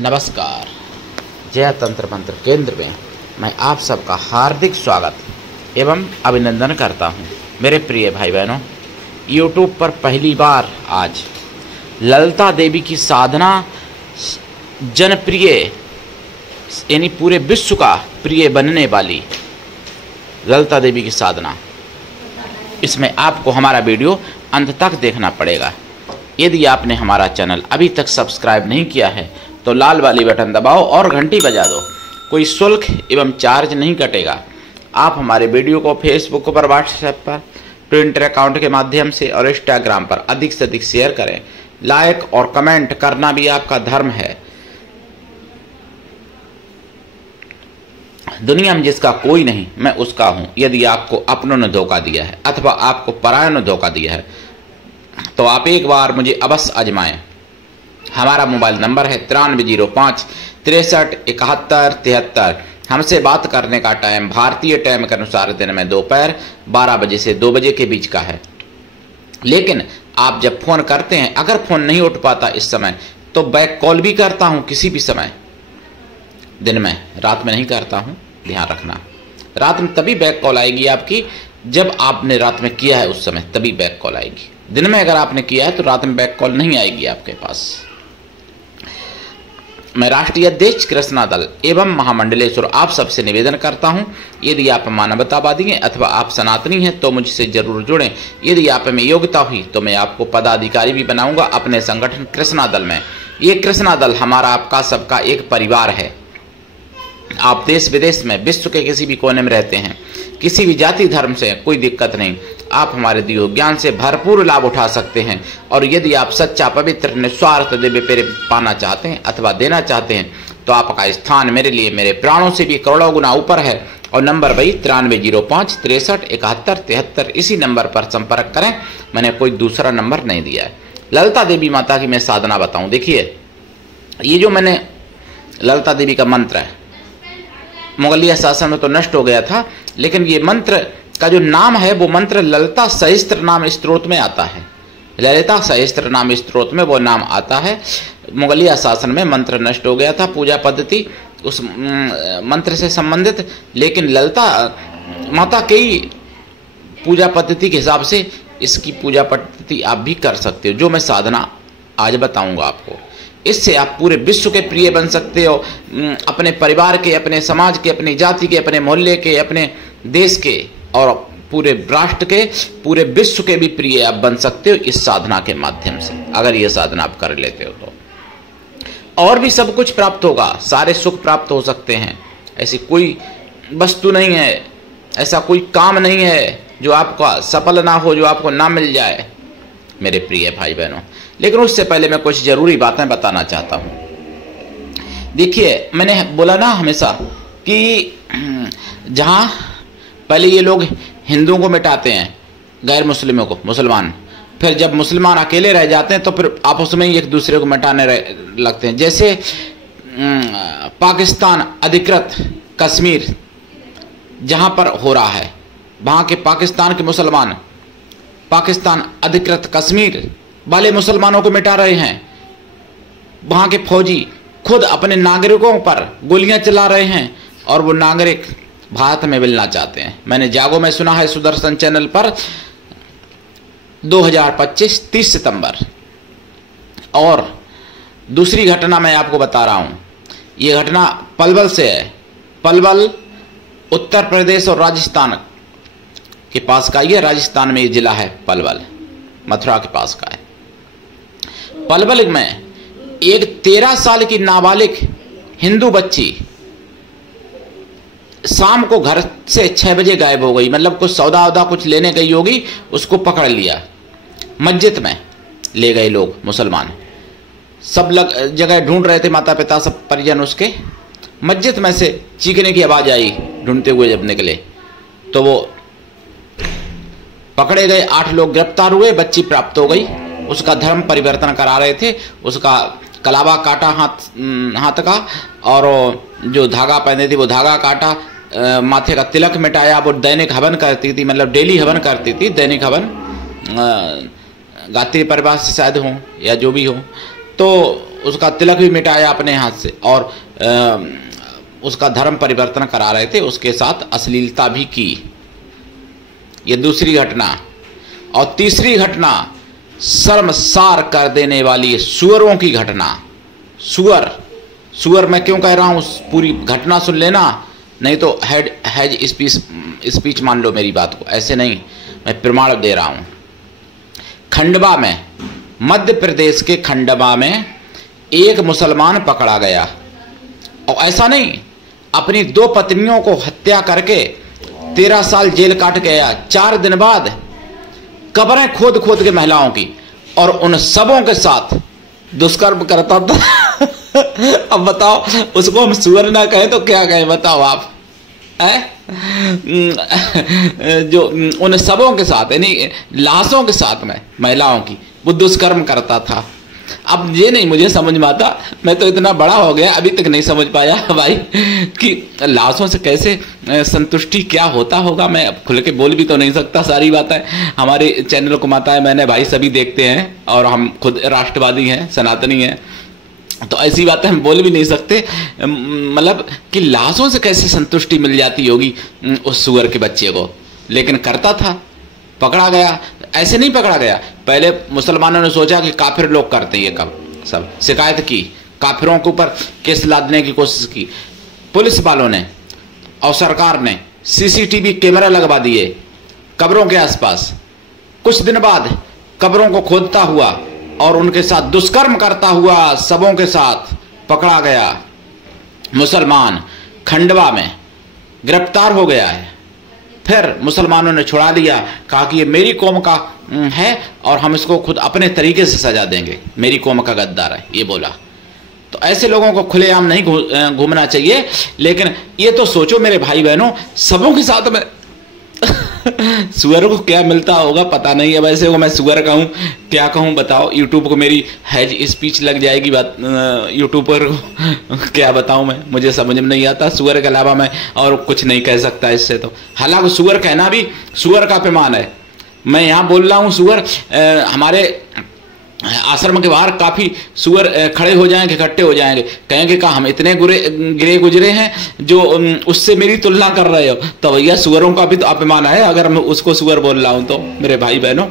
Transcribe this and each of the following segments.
नमस्कार। जय तंत्र मंत्र केंद्र में मैं आप सबका हार्दिक स्वागत एवं अभिनंदन करता हूं। मेरे प्रिय भाई बहनों, YouTube पर पहली बार आज ललिता देवी की साधना जनप्रिय यानी पूरे विश्व का प्रिय बनने वाली ललिता देवी की साधना, इसमें आपको हमारा वीडियो अंत तक देखना पड़ेगा। यदि आपने हमारा चैनल अभी तक सब्सक्राइब नहीं किया है तो लाल वाली बटन दबाओ और घंटी बजा दो। कोई शुल्क एवं चार्ज नहीं कटेगा। आप हमारे वीडियो को फेसबुक पर, व्हाट्सएप पर, ट्विटर अकाउंट के माध्यम से और इंस्टाग्राम पर अधिक से अधिक शेयर करें। लाइक और कमेंट करना भी आपका धर्म है। दुनिया में जिसका कोई नहीं, मैं उसका हूं। यदि आपको अपनों ने धोखा दिया है अथवा आपको परायों ने धोखा दिया है तो आप एक बार मुझे अवश्य आजमाएं। हमारा मोबाइल नंबर है 9305 63 71 73। हमसे बात करने का टाइम भारतीय टाइम के अनुसार दिन में दोपहर 12 बजे से 2 बजे के बीच का है। लेकिन आप जब फ़ोन करते हैं, अगर फ़ोन नहीं उठ पाता इस समय तो बैक कॉल भी करता हूं किसी भी समय। दिन में, रात में नहीं करता हूं, ध्यान रखना। रात में तभी बैक कॉल आएगी आपकी जब आपने रात में किया है, उस समय तभी बैक कॉल आएगी। दिन में अगर आपने किया है तो रात में बैक कॉल नहीं आएगी आपके पास। मैं राष्ट्रीय अध्यक्ष कृष्णा दल एवं महामंडलेश्वर आप सबसे निवेदन करता हूं, यदि आप मानवतावादी हैं अथवा आप सनातनी हैं तो मुझसे जरूर जुड़ें। यदि आप में योग्यता हुई तो मैं आपको पदाधिकारी भी बनाऊंगा अपने संगठन कृष्णा दल में। ये कृष्णा दल हमारा आपका सबका एक परिवार है। आप देश विदेश में, विश्व के किसी भी कोने में रहते हैं, किसी भी जाति धर्म से कोई दिक्कत नहीं, आप हमारे दिए ज्ञान से भरपूर लाभ उठा सकते हैं। और यदि आप सच्चा, पवित्र, निस्वार्थ दिव्य प्रेम पाना चाहते हैं अथवा देना चाहते हैं तो आपका स्थान मेरे लिए मेरे प्राणों से भी करोड़ों गुना ऊपर है। और नंबर वही 9305 63 71 73। इसी नंबर पर संपर्क करें। मैंने कोई दूसरा नंबर नहीं दिया है। ललिता देवी माता की मैं साधना बताऊं। देखिए, ये जो मैंने ललिता देवी का मंत्र है, मुगलिया शासन में तो नष्ट हो गया था, लेकिन ये मंत्र का जो नाम है वो मंत्र ललिता सहस्त्र नाम स्त्रोत में आता है। ललिता सहस्त्र नाम स्त्रोत में वो नाम आता है। मुगलिया शासन में मंत्र नष्ट हो गया था, पूजा पद्धति उस मंत्र से संबंधित, लेकिन ललिता माता की पूजा पद्धति के हिसाब से इसकी पूजा पद्धति आप भी कर सकते हो, जो मैं साधना आज बताऊंगा आपको। इससे आप पूरे विश्व के प्रिय बन सकते हो। अपने परिवार के, अपने समाज के, अपनी जाति के, अपने मोहल्ले के, अपने देश के और पूरे राष्ट्र के, पूरे विश्व के भी प्रिय आप बन सकते हो इस साधना के माध्यम से। अगर ये साधना आप कर लेते हो तो और भी सब कुछ प्राप्त होगा, सारे सुख प्राप्त हो सकते हैं। ऐसी कोई वस्तु नहीं है, ऐसा कोई काम नहीं है जो आपका सफल ना हो, जो आपको ना मिल जाए मेरे प्रिय भाई बहनों। लेकिन उससे पहले मैं कुछ जरूरी बातें बताना चाहता हूं। देखिए, मैंने बोला ना हमेशा कि जहां पहले ये लोग हिंदुओं को मिटाते हैं, गैर मुस्लिमों को, मुसलमान, फिर जब मुसलमान अकेले रह जाते हैं तो फिर आपस में ही एक दूसरे को मिटाने लगते हैं। जैसे पाकिस्तान अधिकृत कश्मीर जहां पर हो रहा है, वहां के पाकिस्तान के मुसलमान पाकिस्तान अधिकृत कश्मीर वाले मुसलमानों को मिटा रहे हैं। वहां के फौजी खुद अपने नागरिकों पर गोलियां चला रहे हैं और वो नागरिक भारत में मिलना चाहते हैं। मैंने जागो में सुना है सुदर्शन चैनल पर 2025 30 सितंबर। और दूसरी घटना मैं आपको बता रहा हूं, ये घटना पलवल से है। पलवल उत्तर प्रदेश और राजस्थान के पास का, ये राजस्थान में ये जिला है पलवल, मथुरा के पास का है। पलवल में एक 13 साल की नाबालिग हिंदू बच्ची शाम को घर से 6 बजे गायब हो गई। मतलब कुछ सौदा वौदा कुछ लेने गई होगी, उसको पकड़ लिया। मस्जिद में ले गए लोग मुसलमान, सब जगह ढूंढ रहे थे, माता पिता सब परिजन उसके। मस्जिद में से चीखने की आवाज़ आई, ढूंढते हुए जब निकले तो वो पकड़े गए। 8 लोग गिरफ्तार हुए, बच्ची प्राप्त हो गई। उसका धर्म परिवर्तन करा रहे थे, उसका कलावा काटा हाथ का, और जो धागा पहने थी वो धागा काटा, माथे का तिलक मिटाया। वो दैनिक हवन करती थी, मतलब डेली हवन करती थी, दैनिक हवन, गायत्री परिवार से शायद हो या जो भी हो। तो उसका तिलक भी मिटाया अपने हाथ से और उसका धर्म परिवर्तन करा रहे थे, उसके साथ अश्लीलता भी की। ये दूसरी घटना। और तीसरी घटना शर्मसार कर देने वाली सुअरों की घटना। सुअर मैं क्यों कह रहा हूं, पूरी घटना सुन लेना, नहीं तो हैज स्पीच मान लो मेरी बात को, ऐसे नहीं, मैं प्रमाण दे रहा हूं। खंडवा में, मध्य प्रदेश के खंडवा में एक मुसलमान पकड़ा गया, और ऐसा नहीं, अपनी 2 पत्नियों को हत्या करके 13 साल जेल काट गया। 4 दिन बाद कब्रें खोद खोद के महिलाओं की, और उन सबों के साथ दुष्कर्म करता था। अब बताओ, उसको हम सुअर ना कहें तो क्या कहें, बताओ आप, जो उन सबों के साथ, यानी लाशों के साथ में महिलाओं की वो दुष्कर्म करता था। अब ये नहीं मुझे समझ में आता, मैं तो इतना बड़ा हो गया अभी तक नहीं समझ पाया भाई कि लाशों से कैसे संतुष्टि क्या होता होगा। मैं अब खुल के बोल भी तो नहीं सकता सारी बातें, हमारे चैनल को माताएं मैंने भाई सभी देखते हैं, और हम खुद राष्ट्रवादी हैं, सनातनी हैं, तो ऐसी बातें हम बोल भी नहीं सकते। मतलब कि लाशों से कैसे संतुष्टि मिल जाती होगी उस सुअर के बच्चे को, लेकिन करता था। पकड़ा गया, ऐसे नहीं पकड़ा गया, पहले मुसलमानों ने सोचा कि काफिर लोग करते ये कब, सब शिकायत की, काफिरों के ऊपर केस लादने की कोशिश की। पुलिस वालों ने और सरकार ने सीसीटीवी कैमरा लगवा दिए कब्रों के आसपास। कुछ दिन बाद कब्रों को खोदता हुआ और उनके साथ दुष्कर्म करता हुआ सबों के साथ पकड़ा गया मुसलमान खंडवा में गिरफ्तार हो गया है। फिर मुसलमानों ने छुड़ा लिया, कहा कि ये मेरी कौम का है और हम इसको खुद अपने तरीके से सजा देंगे, मेरी कौम का गद्दार है, ये बोला। तो ऐसे लोगों को खुलेआम नहीं घूमना चाहिए। लेकिन ये तो सोचो मेरे भाई बहनों, सबों के साथ में सुअर को क्या मिलता होगा पता नहीं है। वैसे को मैं सुअर कहूँ क्या कहूँ बताओ, यूट्यूब को मेरी हैज स्पीच लग जाएगी बात, यूट्यूब पर क्या बताऊँ मैं, मुझे समझ में नहीं आता। सुअर के अलावा मैं और कुछ नहीं कह सकता इससे तो। हालांकि सुअर कहना भी सुअर का पैमान है। मैं यहाँ बोल रहा हूँ सुअर, हमारे आश्रम के बाहर काफ़ी सुअर खड़े हो जाएंगे, इकट्ठे हो जाएंगे, कहेंगे कि हम इतने गिरे गुजरे हैं जो उससे मेरी तुलना कर रहे हो। तो भैया सुअरों का भी तो अपमान है अगर मैं उसको सुअर बोल रहा हूँ तो, मेरे भाई बहनों।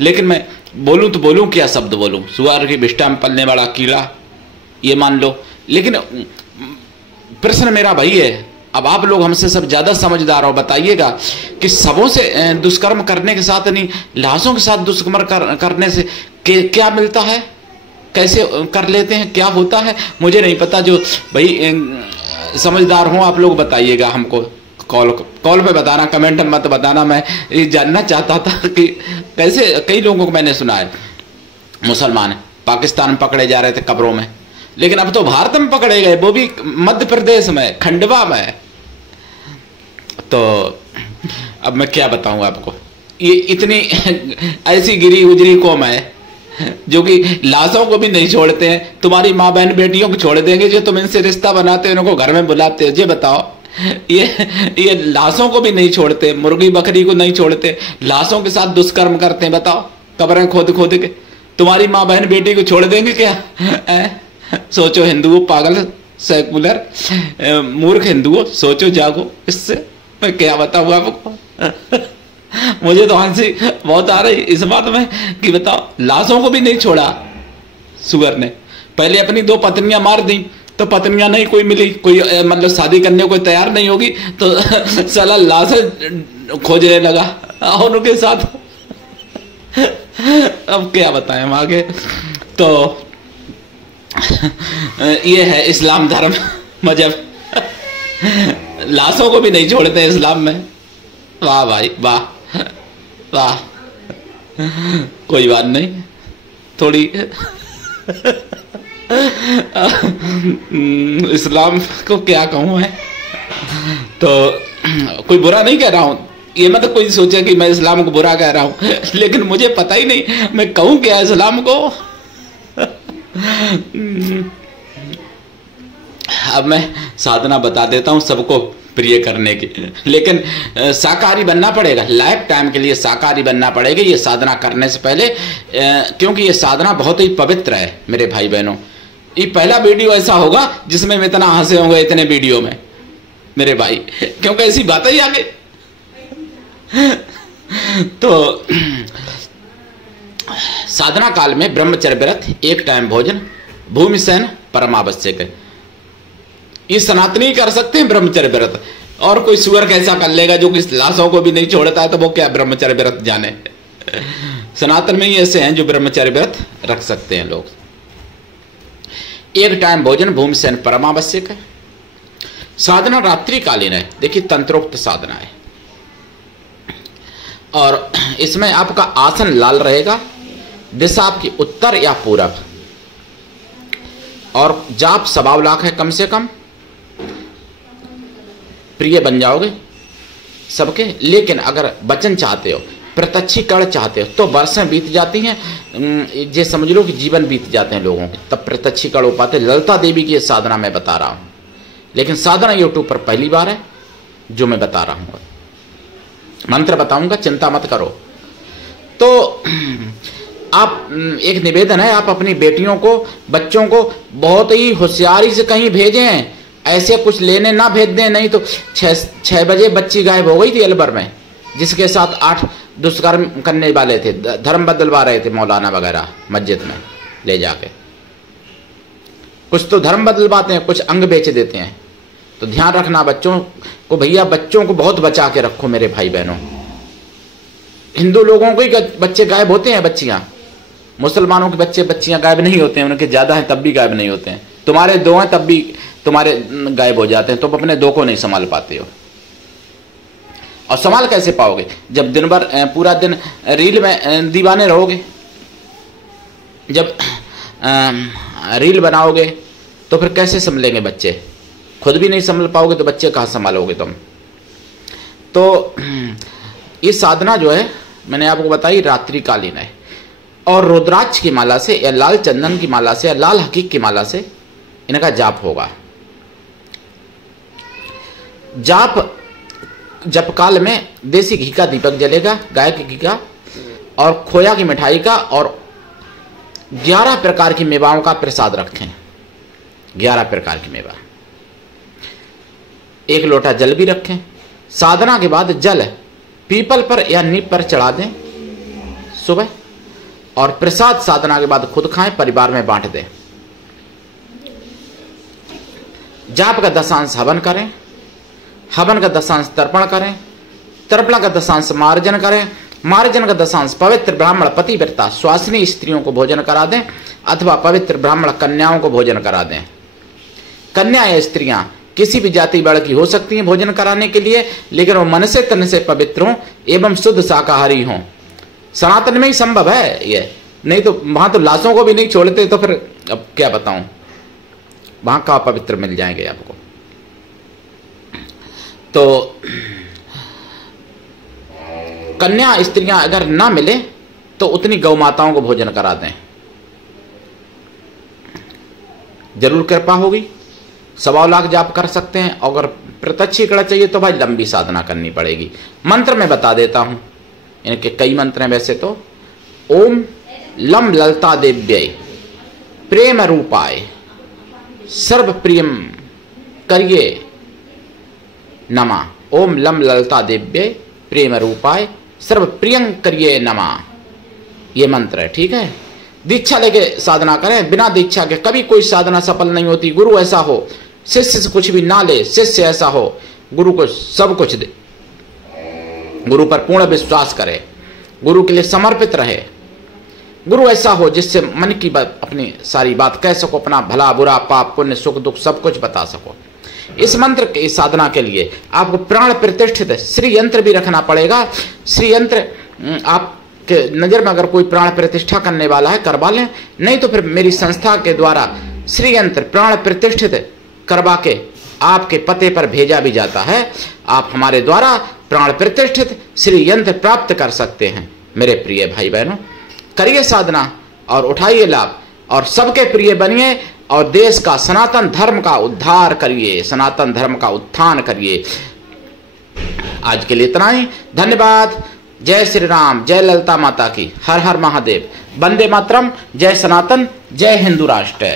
लेकिन मैं बोलूँ तो बोलूँ क्या शब्द बोलूँ, सुअर की विष्ठा में पलने वाला कीड़ा, ये मान लो। लेकिन प्रश्न मेरा भाई है, अब आप लोग हमसे सब ज़्यादा समझदार हो, बताइएगा कि सबों से दुष्कर्म करने के साथ नहीं, लाशों के साथ दुष्कर्म करने से क्या मिलता है, कैसे कर लेते हैं, क्या होता है, मुझे नहीं पता। जो भाई समझदार हो आप लोग बताइएगा हमको, कॉल पे बताना, कमेंट मत बताना। मैं ये जानना चाहता था कि कैसे, कई लोगों को मैंने सुना है मुसलमान पाकिस्तान में पकड़े जा रहे थे कब्रों में, लेकिन अब तो भारत में पकड़े गए, वो भी मध्य प्रदेश में, खंडवा में। तो अब मैं क्या बताऊं आपको, ये इतनी ऐसी गिरी गुजरी कौम है जो कि लाशों को भी नहीं छोड़ते हैं। तुम्हारी माँ बहन बेटियों को छोड़ देंगे जो तुम इनसे रिश्ता बनाते हो, उनको घर में बुलाते हो। ये बताओ, ये लाशों को भी नहीं छोड़ते, मुर्गी बकरी को नहीं छोड़ते, लाशों के साथ दुष्कर्म करते हैं। बताओ, कब्रें खोद खोद के तुम्हारी माँ बहन बेटी को छोड़ देंगे क्या? सोचो हिंदुओं, पागल सेकुलर मूर्ख हिंदुओं, सोचो जागो। इससे मैं क्या बताऊँ आपको। मुझे तो हंसी बहुत आ रही इस बात में कि बताओ, लाशों को भी नहीं छोड़ा सुअर ने। पहले अपनी 2 पत्नियां मार दी, तो पत्नियां नहीं कोई मिली, कोई मतलब शादी करने को कोई तैयार नहीं होगी, तो साला लाशें खोजने लगा और उनके साथ। अब क्या बताएं हम आगे। तो ये है इस्लाम धर्म, मजहब, लाशों को भी नहीं छोड़ते इस्लाम में। वाह भाई वाह वाह। कोई बात नहीं, थोड़ी इस्लाम को क्या कहूँ मैं, तो कोई बुरा नहीं कह रहा हूँ, ये मत कोई सोचे कि मैं इस्लाम को बुरा कह रहा हूँ, लेकिन मुझे पता ही नहीं मैं कहूँ क्या इस्लाम को। अब मैं साधना बता देता हूँ सबको प्रिय करने की, लेकिन शाकाहारी बनना पड़ेगा, लाइफ टाइम के लिए शाकाहारी बनना पड़ेगा ये साधना करने से पहले, क्योंकि ये साधना बहुत ही पवित्र है मेरे भाई बहनों। ये पहला वीडियो ऐसा होगा जिसमें मैं इतना हंसे होंगे इतने वीडियो में मेरे भाई, क्योंकि ऐसी बातें ही आ गई। तो साधना काल में ब्रह्मचर्य व्रत, एक टाइम भोजन, भूमि शयन परम आवश्यक है। ये सनातनी कर सकते हैं ब्रह्मचर्य व्रत, और कोई सुअर कैसा कर लेगा जो कि लाशों को भी नहीं छोड़ता है, तो वो क्या ब्रह्मचर्य व्रत जाने। सनातन में ही ऐसे हैं जो ब्रह्मचर्य व्रत रख सकते हैं लोग। एक टाइम भोजन, भूमि शयन परम आवश्यक है। साधना रात्रिकालीन है। देखिए तंत्रोक्त साधना है, और इसमें आपका आसन लाल रहेगा, दिशा आपकी उत्तर या पूरब, और जाप 1.25 लाख है कम से कम। प्रिय बन जाओगे सबके। लेकिन अगर वचन चाहते हो, प्रत्यक्षीकरण चाहते हो, तो वर्षें बीत जाती हैं, ये समझ लो कि जीवन बीत जाते हैं लोगों के, तब प्रत्यक्षीकरण हो पाते। ललिता देवी की साधना मैं बता रहा हूं, लेकिन साधना यूट्यूब पर पहली बार है जो मैं बता रहा हूं। मंत्र बताऊंगा, चिंता मत करो। तो आप, एक निवेदन है, आप अपनी बेटियों को, बच्चों को बहुत ही होशियारी से कहीं भेजें, ऐसे कुछ लेने ना भेज दें। नहीं तो 6 बजे बच्ची गायब हो गई थी अलवर में, जिसके साथ 8 दुष्कर्म करने वाले थे, धर्म बदलवा रहे थे मौलाना वगैरह मस्जिद में ले जाके। कुछ तो धर्म बदलवाते हैं, कुछ अंग बेच देते हैं। तो ध्यान रखना बच्चों को, भैया बच्चों को बहुत बचा के रखो मेरे भाई बहनों। हिंदू लोगों को ही बच्चे गायब होते हैं, बच्चियां। मुसलमानों के बच्चे बच्चियां गायब नहीं होते हैं, उनके ज्यादा हैं तब भी गायब नहीं होते हैं। तुम्हारे 2 हैं तब भी तुम्हारे गायब हो जाते हैं, तुम अपने 2 को नहीं संभाल पाते हो। और संभाल कैसे पाओगे जब दिन भर पूरा दिन रील में दीवाने रहोगे। जब रील बनाओगे तो फिर कैसे संभलेंगे बच्चे? खुद भी नहीं संभल पाओगे तो बच्चे कहाँ संभालोगे तुम? तो ये साधना जो है मैंने आपको बताई रात्रिकालीन है, और रुद्राक्ष की माला से या लाल चंदन की माला से या लाल हकीक की माला से इनका जाप होगा। जाप जप काल में देसी घी का दीपक जलेगा, गाय के घी का, और खोया की मिठाई का, और 11 प्रकार की मेवाओं का प्रसाद रखें। 11 प्रकार की मेवा, 1 लोटा जल भी रखें। साधना के बाद जल पीपल पर या नीम पर चढ़ा दें सुबह, और प्रसाद साधना के बाद खुद खाएं, परिवार में बांट दें। जाप का 10 हवन करें, हवन का 10 तर्पण करें, तर्पण का 10 मार्जन करें, मार्जन का 10 पवित्र ब्राह्मण पतिव्रता स्वासिनी स्त्रियों को भोजन करा दें, अथवा पवित्र ब्राह्मण कन्याओं को भोजन करा दें। कन्या या स्त्रियां किसी भी जाति वर्ग की हो सकती हैं भोजन कराने के लिए, लेकिन वो मन से तन से पवित्र हों एवं शुद्ध शाकाहारी हों। सनातन में ही संभव है ये, नहीं तो वहां तो लाशों को भी नहीं छोड़ते, तो फिर अब क्या बताऊं, वहां कहाँ पवित्र मिल जाएंगे आपको। तो कन्या स्त्रियां अगर ना मिले तो उतनी गौ माताओं को भोजन करा दें, जरूर कृपा होगी। 1.25 लाख जाप कर सकते हैं। अगर प्रत्यक्षीकरण चाहिए तो भाई लंबी साधना करनी पड़ेगी। मंत्र मैं बता देता हूं, इनके कई मंत्र हैं वैसे तो। ओम लम ललता देव्यै प्रेम रूपाय सर्व प्रियम करिए नमः। ओम लम ललता देव्यै प्रेम रूपाय सर्व प्रियं करिए नमः। ये मंत्र है, ठीक है। दीक्षा लेके साधना करें, बिना दीक्षा के कभी कोई साधना सफल नहीं होती। गुरु ऐसा हो, शिष्य से कुछ भी ना ले, शिष्य ऐसा हो गुरु को सब कुछ दे, गुरु पर पूर्ण विश्वास करे, गुरु के लिए समर्पित रहे। गुरु ऐसा हो जिससे मन की बात, अपनी सारी बात कह सको, अपना भला बुरा पाप पुण्य सुख दुख सब कुछ बता सको। इस मंत्र की साधना के लिए आपको प्राण प्रतिष्ठित श्री यंत्र भी रखना पड़ेगा। श्री यंत्र आपके नजर में अगर कोई प्राण प्रतिष्ठा करने वाला है करवा लें, नहीं तो फिर मेरी संस्था के द्वारा श्री यंत्र प्राण प्रतिष्ठित करवा के आपके पते पर भेजा भी जाता है। आप हमारे द्वारा प्राण प्रतिष्ठित श्री यंत्र प्राप्त कर सकते हैं। मेरे प्रिय भाई बहनों, करिए साधना और उठाइए लाभ, और सबके प्रिय बनिए, और देश का सनातन धर्म का उद्धार करिए, सनातन धर्म का उत्थान करिए। आज के लिए इतना ही, धन्यवाद। जय श्री राम, जय ललिता माता की, हर हर महादेव, वंदे मातरम, जय सनातन, जय हिंदू राष्ट्र।